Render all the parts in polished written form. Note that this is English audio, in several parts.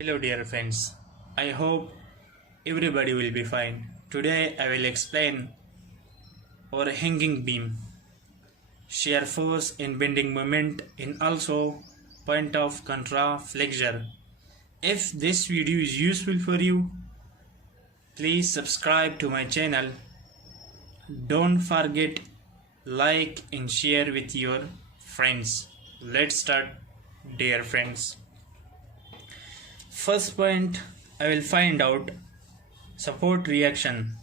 Hello dear friends, I hope everybody will be fine. Today I will explain overhanging beam, shear force in bending moment and also point of contra flexure. If this video is useful for you, please subscribe to my channel. Don't forget like and share with your friends. Let's start dear friends. First point, I will find out support reaction.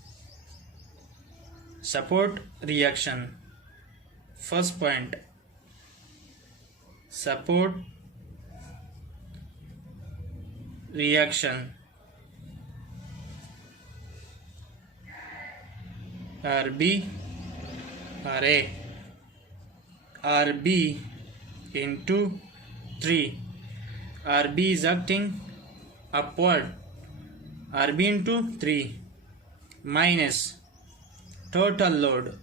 Support reaction. First point, support reaction. RB, RA, RB into 3. RB is acting upward, RB into 3 minus total load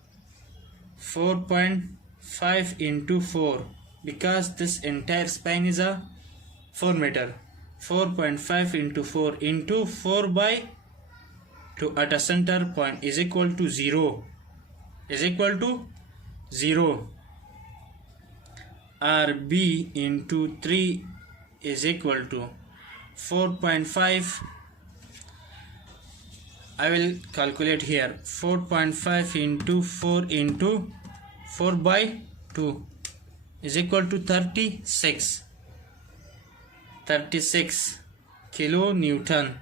4.5 into 4, because this entire span is a 4 meter. 4.5 into 4 into 4 by 2 at a center point is equal to 0. RB into 3 is equal to 4.5. I will calculate here. 4.5 into 4 into 4 by 2 is equal to 36 kilonewton.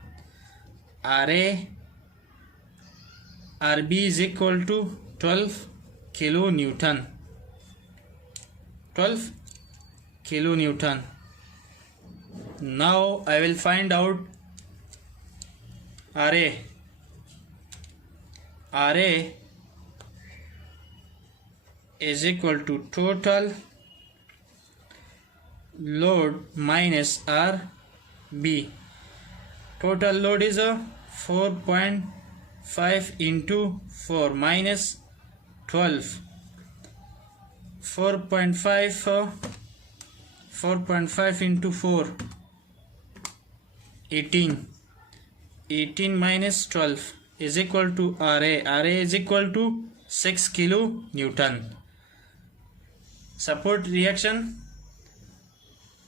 RB is equal to 12 kilonewton. 12 kilonewton. Now I will find out RA. RA is equal to total load minus RB. Total load is a 4.5 into 4 minus 12. 4.5 into 4, 18 minus 12 is equal to RA. RA is equal to 6 kilonewton. Support reaction,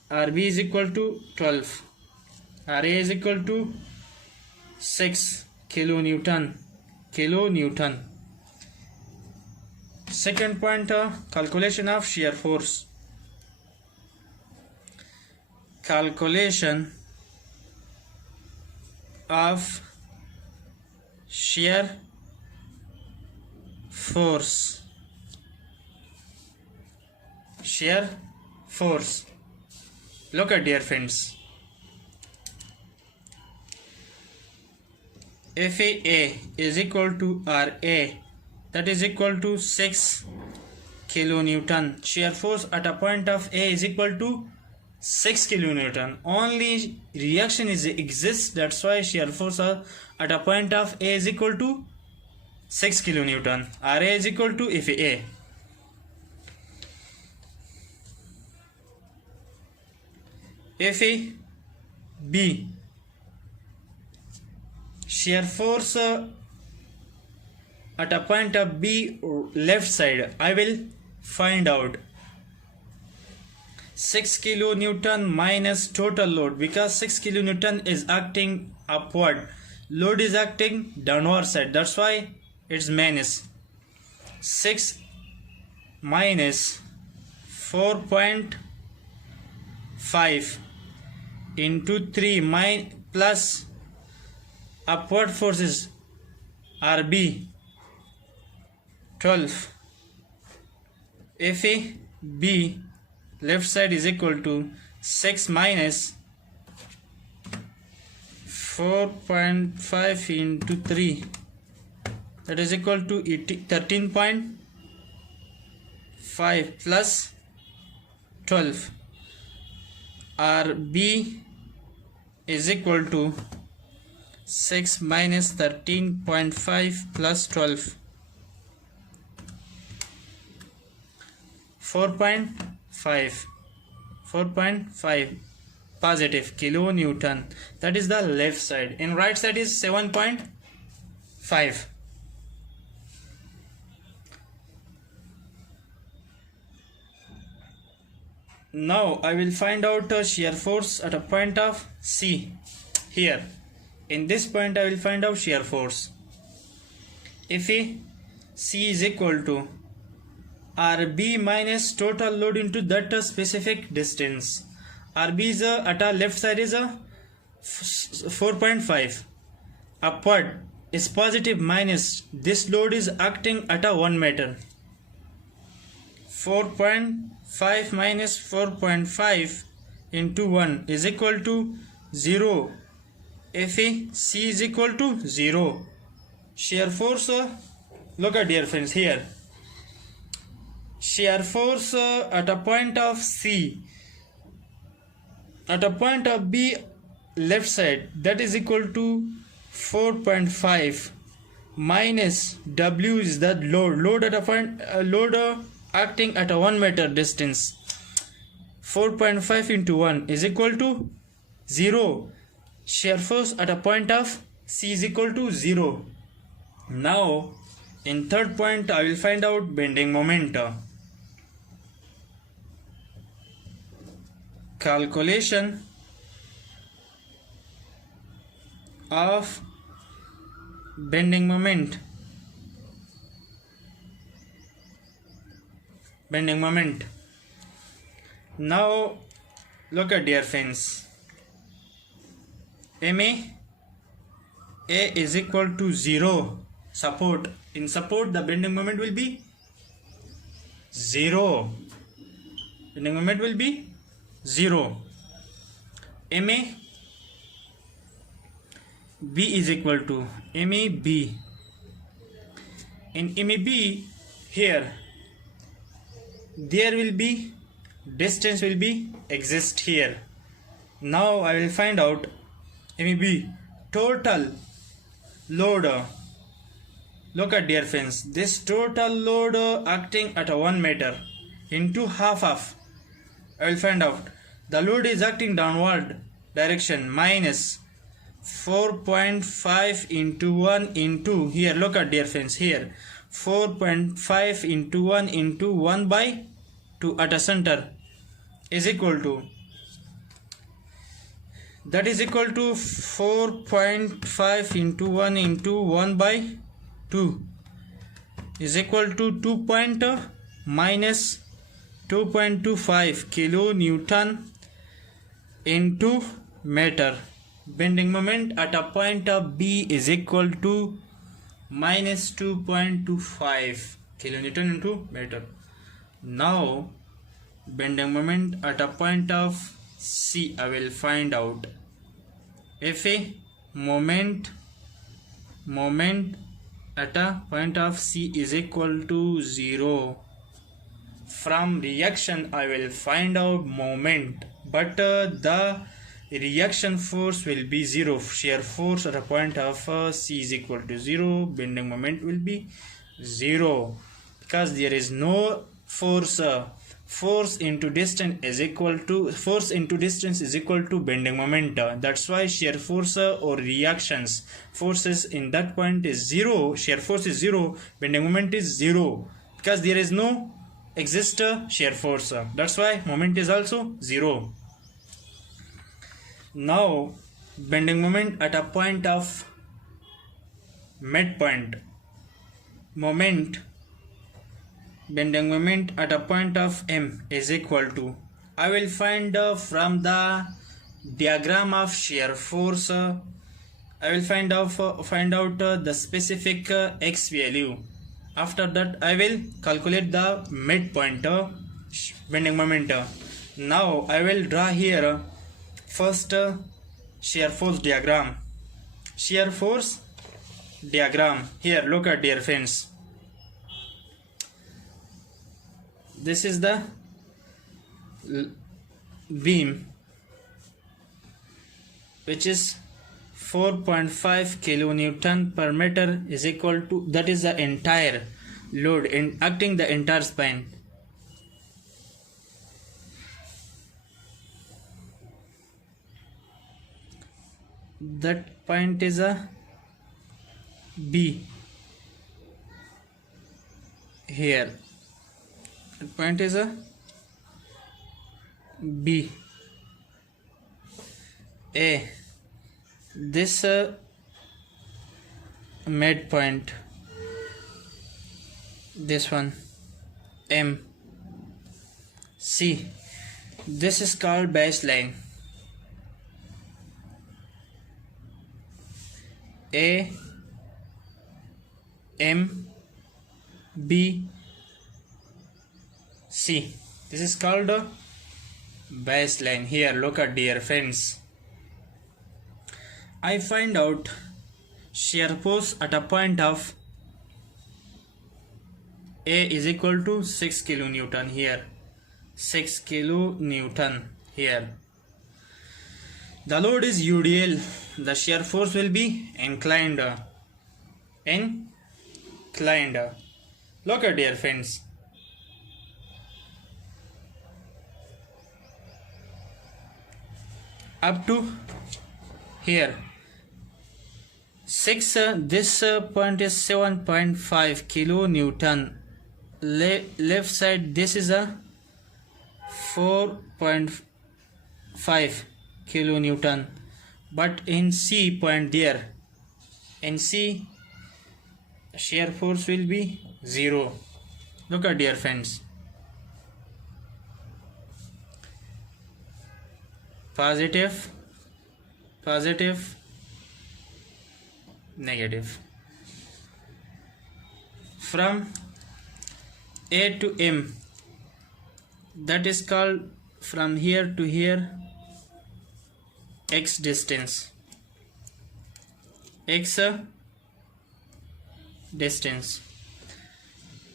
RB is equal to 12, RA is equal to 6 kilonewton. Second point, calculation of shear force. Calculation of shear force. Shear force. Look at dear friends. FA is equal to RA, that is equal to 6 kilonewton. Shear force at a point of A is equal to 6 kilonewton. Only reaction exists, that's why shear force at a point of A is equal to 6 kilonewton. RA is equal to FA. FAB, shear force at a point of B left side. I will find out 6 kilonewton minus total load, because 6 kilonewton is acting upward, load is acting downward side, that's why it's minus 6 minus 4.5 into 3 plus upward forces RB 12. FAB left side is equal to 6 minus 4.5 into 3, that is equal to 13.5 plus 12. RB is equal to 6 minus 13.5 plus 12, 4.5. positive kilonewton. That is the left side. In right side is 7.5. Now I will find out shear force at a point of C. Here in this point I will find out shear force. If C is equal to RB minus total load into that specific distance. RB is at our left side is 4.5. Upward is positive minus this load is acting at a 1 meter. 4.5 minus 4.5 into 1 is equal to 0. If C is equal to 0. Shear force, look at dear friends here. Shear force at a point of C, at a point of B left side, that is equal to 4.5 minus W is that load at a point, acting at a 1 meter distance. 4.5 into 1 is equal to 0. Shear force at a point of C is equal to 0. Now in third point I will find out bending moment. Calculation of bending moment. Now look at dear friends. A is equal to 0. Support. In support the bending moment will be 0. Bending moment will be 0. MA B is equal to MAB. In MAB here there will be distance will be exist here. Now I will find out MAB total load. Look at dear friends, this total load acting at a 1 meter into half of, I will find out the load is acting downward direction minus 4.5 into 1 into, here look at dear friends, here 4.5 into 1 into 1 by 2 at a center is equal to, that is equal to 4.5 into 1 into 1 by 2 is equal to 2 minus 2.25 kilonewton into meter. Bending moment at a point of B is equal to minus 2.25 kilonewton into meter. Now bending moment at a point of C I will find out. If a moment at a point of C is equal to 0, from reaction I will find out moment, but the reaction force will be 0. Shear force at a point of C is equal to 0. Bending moment will be 0 because there is no force. Force into distance is equal to bending moment. That's why shear force or reactions forces in that point is 0. Shear force is 0. Bending moment is 0 because there is no exist shear force. That's why moment is also 0. Now bending moment at a point of midpoint. Bending moment at a point of M is equal to, I will find from the diagram of shear force, I will find out the specific x value. After that I will calculate the midpoint bending moment. Now I will draw here first shear force diagram. Shear force diagram. Here look at dear friends. This is the beam which is 4.5 kilonewton per meter is equal to, that is the entire load in acting the entire spine. That point is a B. Here, that point is a B. A. This midpoint, this one, M. C. This is called baseline. A, M, B, C. This is called a baseline. Here, look at dear friends. I find out shear force at a point of A is equal to 6 kilonewton here. 6 kilonewton here. The load is UDL. The shear force will be inclined. Look at dear friends. Up to here. 6. This point is 7.5 kilonewton. Left side, this is a 4.5 kilonewton. But in C point there, in C, shear force will be 0. Look at dear friends. Positive, positive, negative. From A to M, that is called from here to here X distance. X distance.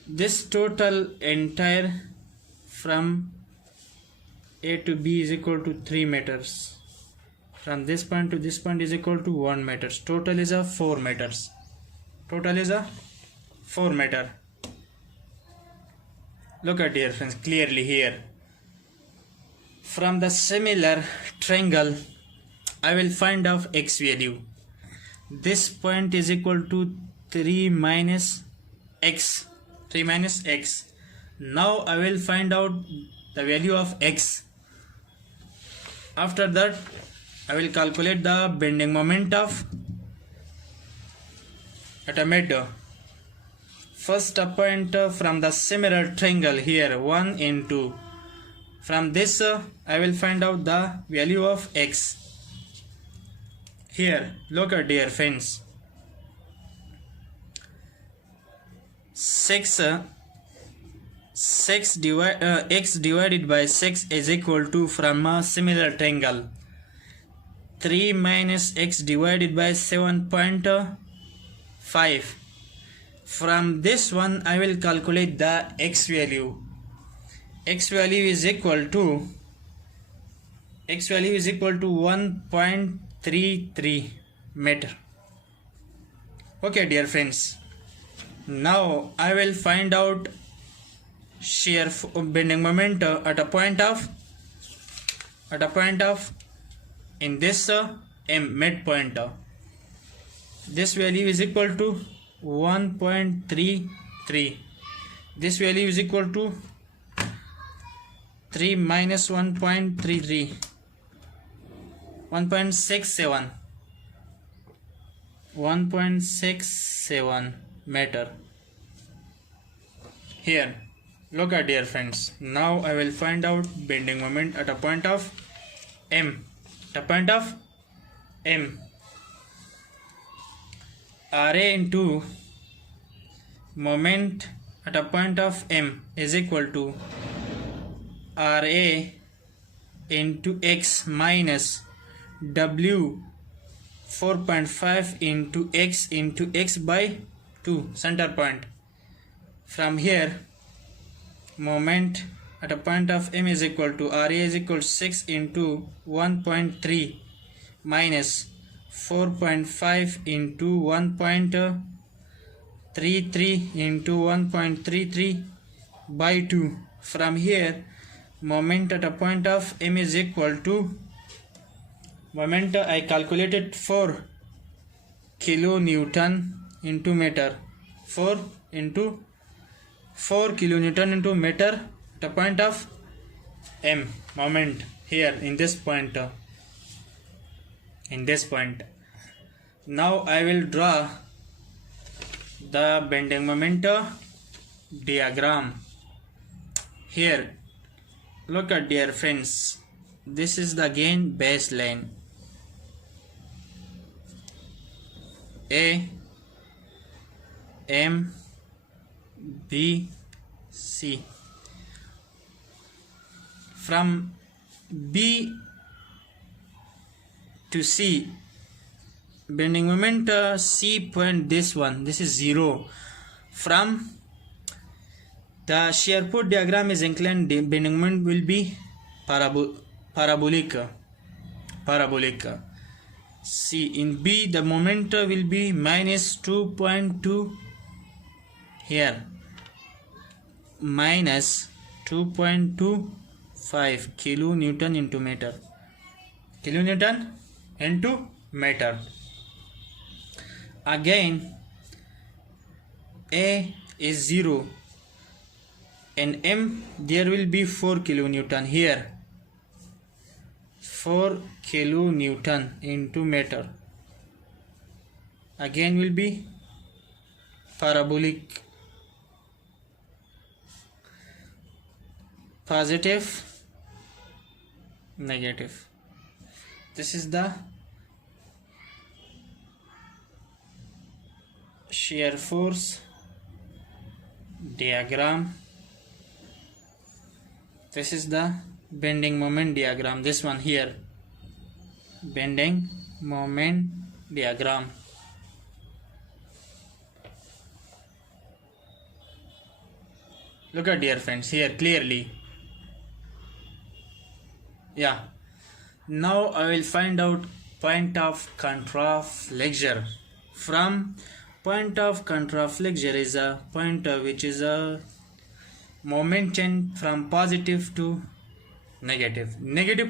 This total entire from A to B is equal to 3 meters. From this point to this point is equal to 1 meter. Total is a 4 meters. Total is a 4 meter. Look at dear friends clearly here. From the similar triangle, I will find out X value. This point is equal to 3 minus X. 3 minus X. Now I will find out the value of X. After that, I will calculate the bending moment of at a mid. First a point from the similar triangle here 1 and 2. From this I will find out the value of X. Here look at dear friends. 6 X divided by 6 is equal to, from a similar triangle, 3 minus X divided by 7.5. From this one I will calculate the X value. X value is equal to 1.33 meter. Okay dear friends, now I will find out shear bending moment at a point of in this M midpoint. This value is equal to 1.33. This value is equal to 3 minus 1.33, 1.67, 1.67 meter. Here look at dear friends, now I will find out bending moment at a point of M. At a point of M, RA into moment at a point of M is equal to RA into X minus W 4.5 into X by 2 center point. From here, moment at a point of M is equal to RA is equal to 6 into 1.3 minus 4.5 into 1.33 into 1.33 by 2. From here, moment at a point of M is equal to moment I calculated 4 kilonewton into meter. 4 kilonewton into meter at a point of M moment here in this point. Now I will draw the bending moment diagram. Here, look at, dear friends, this is the again baseline. A, M, B, C. From B to C, bending moment C point, this is 0. From the shear put diagram is inclined, bending moment will be parabolic. C in B, the moment will be minus 2.2 here, minus 2.25 kilonewton into meter. Again, A is 0 and M, there will be 4 kilonewton here. 4 kilonewton into meter. Again will be parabolic. Positive, negative. This is the shear force diagram. This is the bending moment diagram. This one here, bending moment diagram. Look at, dear friends, here clearly. Yeah. Now I will find out point of contraflexure. From point of contraflexure is a point which is a moment change from positive to negative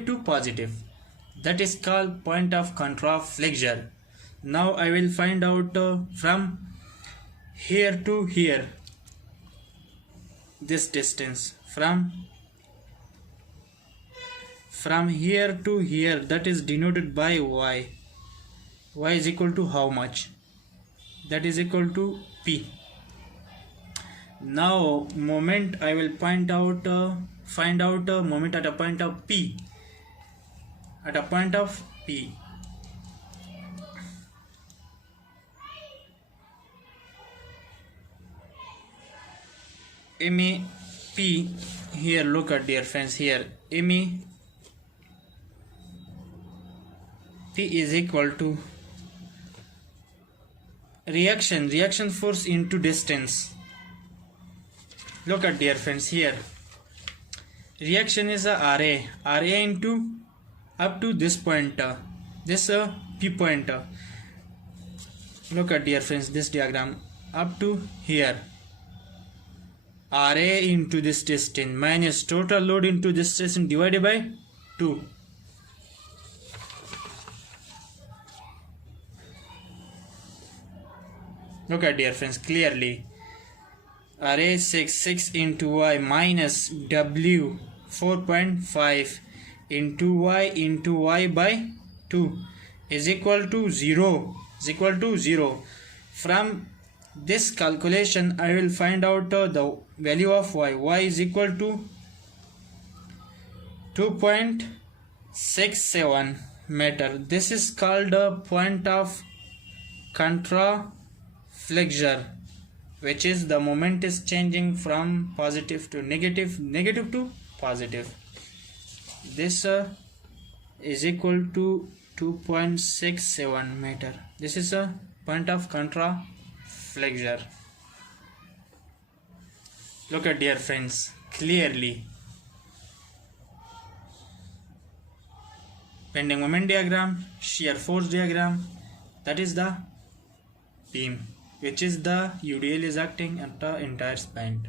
to positive. That is called point of contraflexure. Now I will find out from here to here, this distance from here to here, that is denoted by y. Y is equal to how much? That is equal to P. Now moment I will find out moment at a point of P. MA P here, look at, dear friends, here MA P is equal to reaction force into distance. Look at, dear friends, here reaction is a RA into up to this point, this P point. Look at, dear friends, this diagram up to here, RA into this distance minus total load into this distance divided by 2. Look at, dear friends, clearly. Array 6 into y minus w 4.5 into y by 2 is equal to 0. From this calculation I will find out the value of y. Y is equal to 2.67 meter. This is called a point of contraflexure, which is the moment is changing from positive to negative to positive. This is equal to 2.67 meter. This is a point of contraflexure. Look at, dear friends, clearly. Bending moment diagram, shear force diagram, that is the beam, which is the UDL is acting at the entire span.